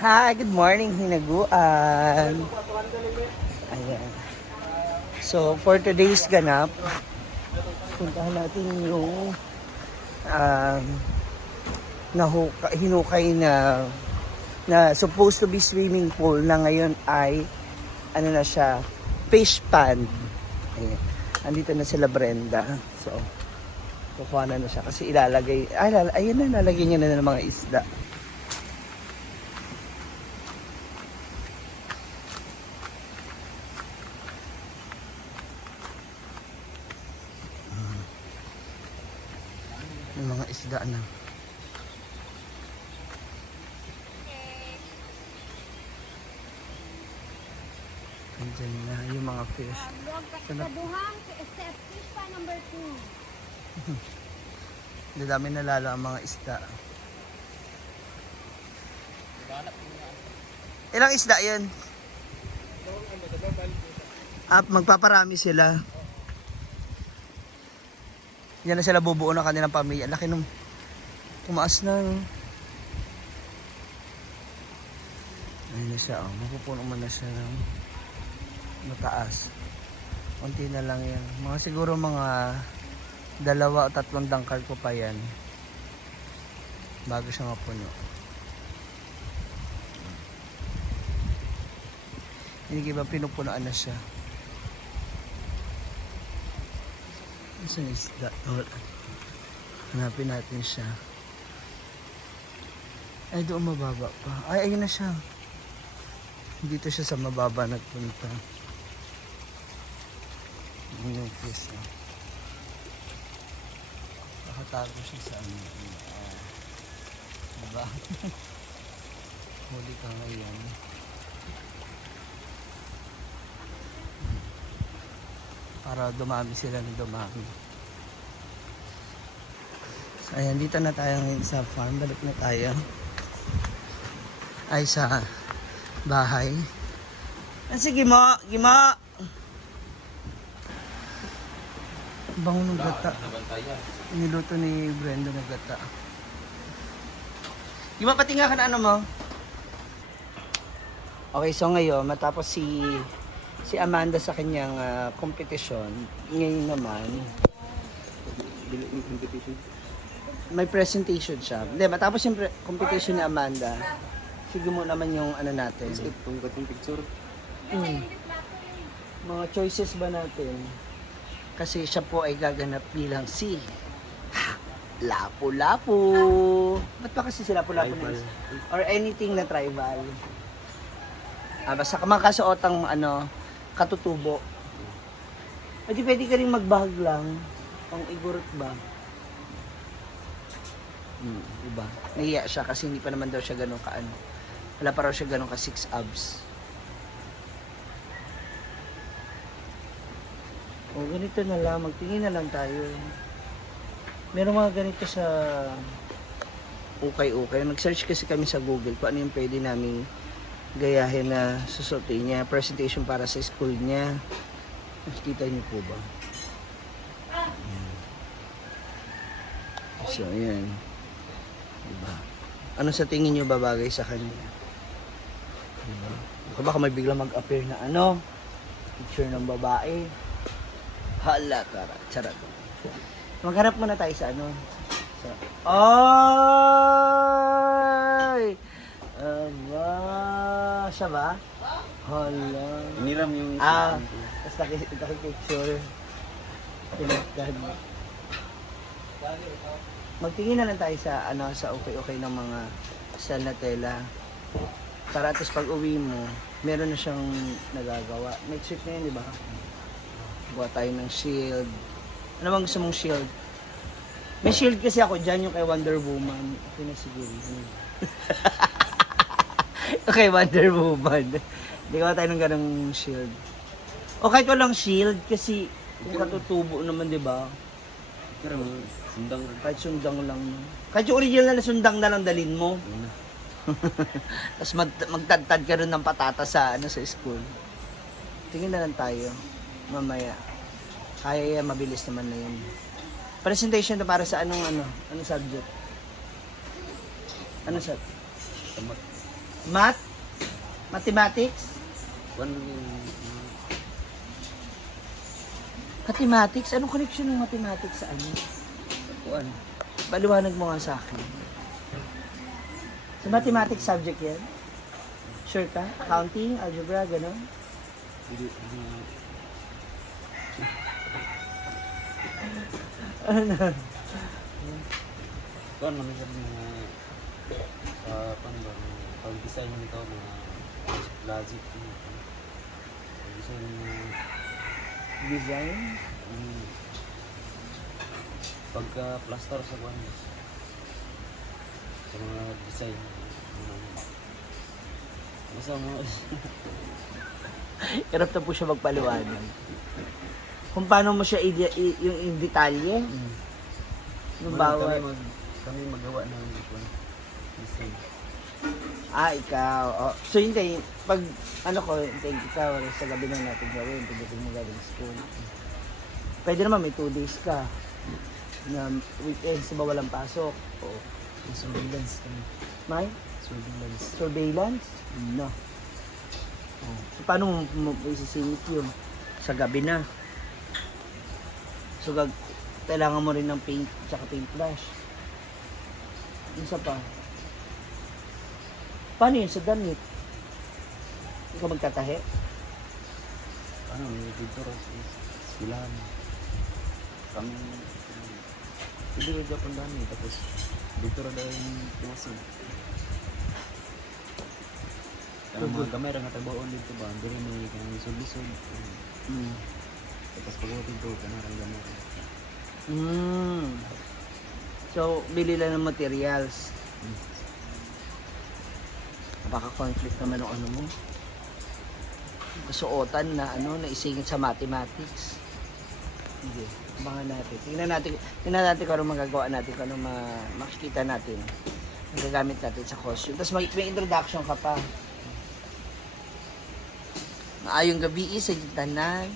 Hi, good morning, hinaguan. Ayan. So, for today's ganap, puntahan natin yung um, hinukay na supposed to be swimming pool na ngayon ay ano na siya, fish pond. Ayan. Andito na sila Brenda. So, kukuha na siya kasi ilalagay, ayun na, lalagay niya na ng mga isda. Yung mga isda na. Andyan na yung mga fish. Kabuhang fish pa number 2. Dami nalala ang mga isda. Ilang isda yun? Magpaparami sila. Yan na sila bubuo ng kanilang pamilya. Laki nung tumaas na. No? Ayun na siya. Oh. Mapupuno man na siya ng mataas. Unti na lang yan. Mga siguro mga 2 o 3 dangkal ko pa yan. Bago siya mapuno. Hindi ba pinupunoan na siya. Saan isda? Hanapin natin siya. Ay, doon mababa pa. Ay, ayun na siya. Dito siya sa mababa nagpunta. Yun yung fish. Nakatago siya sa ano. Diba? Huli ka ngayon. Para dumami sila ng dumami. So, ayan, dito na tayo ngayon sa farm. Balik na tayo. Ay, sa bahay. Sige mo, gimo. Bango ng gata. Niluto ni Brenda ng gata. Gimo, pati nga ka na ano mo. Okay, so ngayon, matapos si Amanda sa kanyang kompetisyon, ngayon naman, may presentation siya. Hindi, matapos yung competition ni Amanda, sige mo naman yung ano natin. Picture. Mga choices ba natin? Kasi siya po ay gaganap bilang si Lapu-Lapu. Ba't ba kasi si Lapu-Lapu na is? Or anything na tribal. Basta mga kasuotang katutubo. Pwede ka rin magbahag lang. Pang igurot ba? Diba? Nahiya siya kasi hindi pa naman daw siya ganun kaano. Wala pa raw siya ganun ka 6 abs. O ganito na lang. Magtingin na lang tayo. Meron mga ganito sa ukay-ukay. Nag-search kasi kami sa Google kung ano yung pwede naming gayahin na susuotin niya, presentation para sa school niya. Nakikita niyo po ba? Ayan. So, ayan. Diba? Ano sa tingin niyo babagay sa kanya? Diba? Baka may bigla mag-appear na picture ng babae. Hala, charot. Magharap muna tayo sa Ay! Aba, siya ba? Hala. Iniram yung Tapos nakipicture. Pinagkan. Magtingin na lang tayo sa sa okay ng mga sal na tela. Para at least pag uwi mo, meron na siyang nagagawa. Next week na yun, di ba? Buha tayo ng shield. Ano bang gusto mong shield? May shield kasi ako dyan, yung kay Wonder Woman. Okay na siguro. Okay, Wonder Woman. Hindi ko tayo ng ganong shield. O kahit walang shield, kasi kung katutubo naman, di ba? Pero sundang. Kahit sundang lang. Kahit yung original na sundang na lang dalin mo. Tapos magtadtad ka rin ng patata sa sa school. Tingin na lang tayo. Mamaya. Kaya yan, mabilis naman na yun. Presentation na para sa anong subject? Ano sa? Mathematics? Kuan yung Mathematics? Anong connection ng mathematics sa ano? kuan. Paliwanag mo nga sa akin. Sa mathematics subject yan? Sure ka? Accounting, algebra, gano'n? Hindi Ano? kuan man sa mga kuan ba pag design nito mga logic design Design? pagka plaster sa kuan sa mga design basta mga Hirap na po siya magpaliwanag. Kung paano mo siya yung detalye, yung bawat... kami magawa ng kuan design. Ikaw. Oh. So, hindi. Pag, ikaw, sa gabi na natin gawin, pagdating mo galing school. Pwede naman may 2 days ka. Na weekends, ba walang pasok? O, Surveillance kami. may? Surveillance. Surveillance? No. Oh. So, paano mo isisingit yun? Sa gabi na. So, kailangan mo rin ng paint, tsaka paintbrush. Isa pa. Paano yun sa damit? Ikaw magtatahe? Ano, may dito rin sa eskwelahan. Kami, hindi rin Japan dami, tapos dito rin daw yung pumasok. Kaya mga kamera nga tabaon dito ba, hindi rin may kanang lisod-lisod. Tapos pag dito, kanarang gamit. So, bili lang ng materials. Baka conflict naman ang ano mo. Kasuotan na naisingit sa mathematics. Hindi. Abangan natin. Tingnan natin kung ano magagawa natin, kung ano makikita natin. Magagamit natin sa costume. Tapos may introduction ka pa. Maayong gabi sa Gintanan.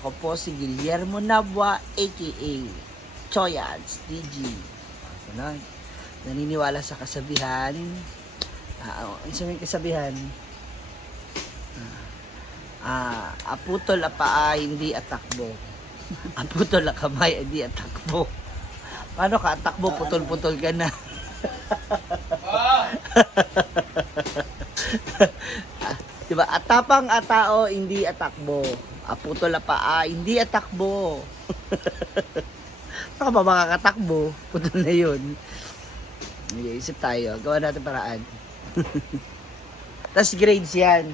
Ako po si Guillermo Nabwa, aka Choyans DG. Naniniwala sa kasabihan. Ang sabihin kasabihan, aputol ang paa, hindi atakbo. Aputol ang kamay, hindi atakbo. Paano ka atakbo, putol-putol ka na. Diba? Atapang atao, hindi atakbo. Aputol ang paa, hindi atakbo. Baka ba makakatakbo? Putol na yun. Isip tayo. Gawa natin paraan. Tapos grades yan.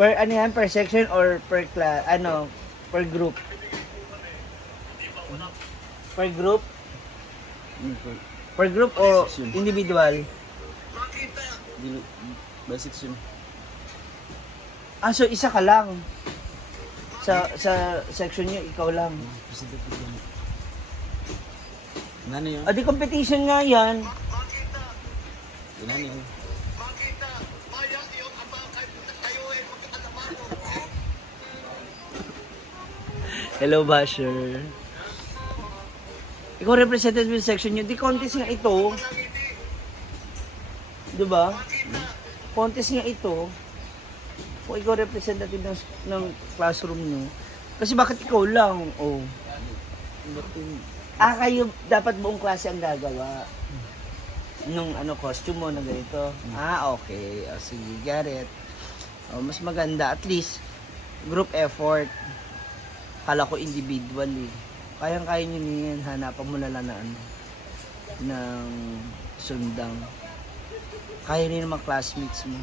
Per ano yan? Per section or per class? Per group? Per group? Per group o individual? Basic yun. So isa ka lang. Sa section niyo, ikaw lang. Ano yun? Di competition nga yan. Ano yun? Hello, Basher. Ikaw representative ng section nyo. Di contest nga ito. Diba? Contest nga ito. Kung ikaw representative ng classroom nyo. Kasi bakit ikaw lang? Oh. Kayo dapat buong klase ang gagawa. Nung costume mo na ganito. Okay. Sige, Garrett. Mas maganda. At least, group effort. Kala ko individual eh. Kayang-kaya nyo niyan. Hanapan mo na lang ng sundang. Kaya rin naman classmates mo.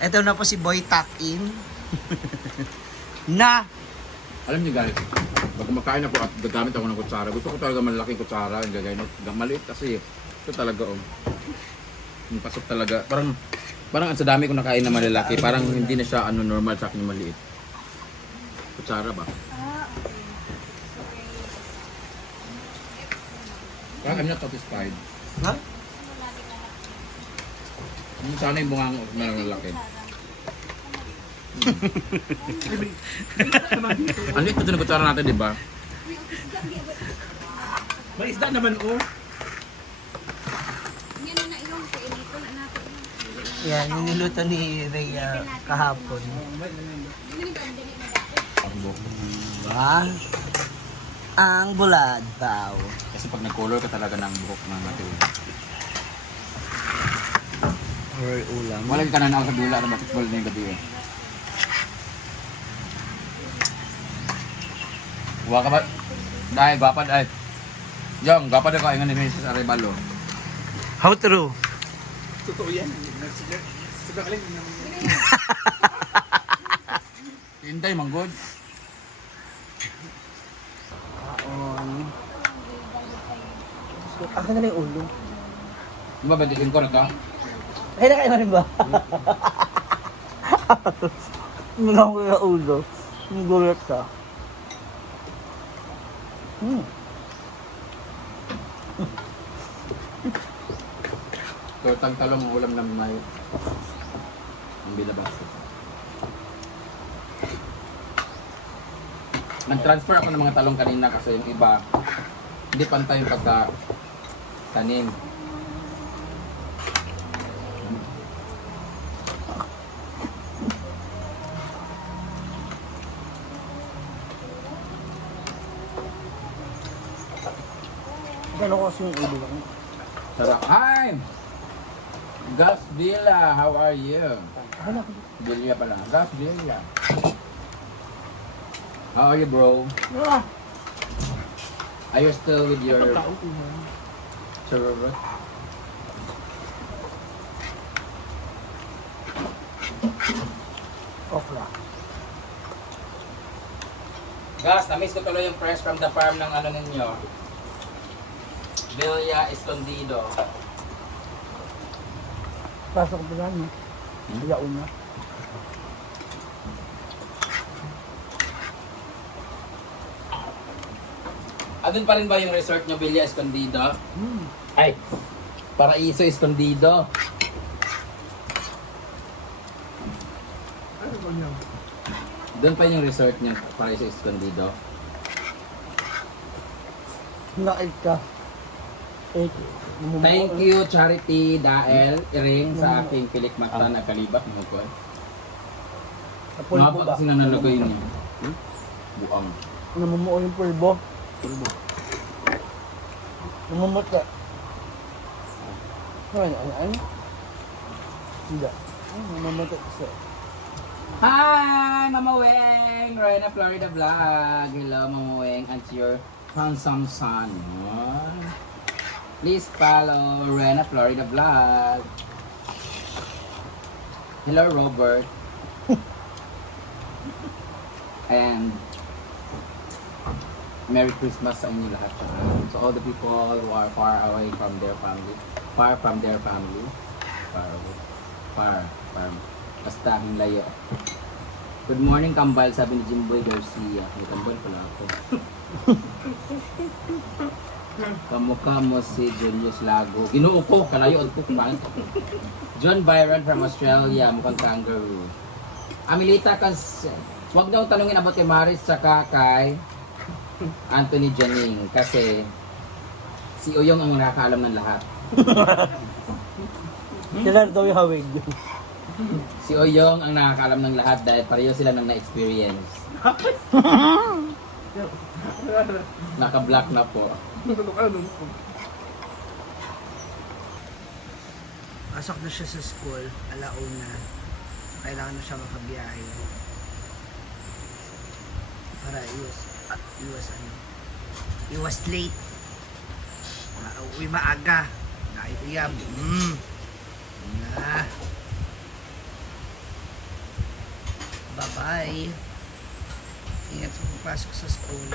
Ito na po si Boy Tuck-in. Na! Alam niyo guys, pag kumakain ako at gagamit ako ng kutsara, gusto ko talaga malaking kutsara, maliit kasi ito talaga yung pasok talaga. Parang ang sa dami ko nakain na malalaki, parang hindi na siya normal sa akin yung maliit. Kutsara ba? Parang I'm not satisfied. Ha? Sana yung bungang malalaki. Ano ito na kutsara natin, di ba? May isda naman, oh. Yan, yung niluto ni Rhea kahapon. Ang buhok. Diba? Ang bulad daw. Kasi pag nag-color ka talaga ng buhok ng natin. Or ulam. Walang ka na sa dula na basketball na yung gabi eh. Huwag ka ba? Dahil, gapad ay. Yung, gapad ako ay nga ni Mrs. Arevalo. How true? Totoo yan. Hintay, manggod. Kaon. Akin na lang yung ulo. Di ba, bentisin ko na ka? Ay, nakain na rin ba? Minang ko yung ulo. Ang gulat ka. Tortang talong ang ulam ng may ang bilabas. Nag-transfer ako ng mga talong kanina kasi yung iba hindi pantay yung pagka-tanim. Gano'n ko kasi yung ulo lang. Sarap. Hi! Gus Villa, how are you? Villa pala. Gus Villa. How are you, bro? Ah! Are you still with your churro? Okra. Gus, na-miss ko tuloy yung fresh from the farm ng ano ninyo. Villa Escondido. Pasok ko lang, no? Kaya una. Andun pa rin ba yung resort nyo, Villa Escondido? Ay, Paraiso Escondido. Doon pa yung resort nyo, Paraiso Escondido. Nakait ka. Thank you, Charity Dael, iring sa aking pilikmata na kalibak mo ko. Napulbo Mapa ba? kasi nananagay niya. Buang. Namumuo yung pulbo. Namumot ka. Ano? Hindi. Namumot ka kasi. Hi, Mama Weng! Rowena Florida Vlog. Hello, Mama Weng. And your handsome son. Please follow Rowena Florida Vlog. Hello, Robert. And Merry Christmas sa inyo lahat. So all the people who are far away from their family. Far from their family. Far away. Far. Basta layo. Good morning, Kambal, sabi ni Jimboy Garcia. May Kambal pala ako. Kamukha mo si Julius Lago. Ginoo ko, kalayo ko kumain. John Byron from Australia, mukhang kangaroo. Amilita, wag daw tanungin about kay Maris tsaka kay Anthony Janing kasi si Uyong ang nakakaalam ng lahat. Sila daw yung hawig. Si Oyong ang nakakaalam ng lahat dahil pareho sila nang na-experience. Naka-block na po. Pasok na siya sa school, alauna. Kailangan na siya makabiyahe. Para iwas late. Uwi maaga. Naitiyam. Na. Bye-bye. Ingat sa pagpasok sa school.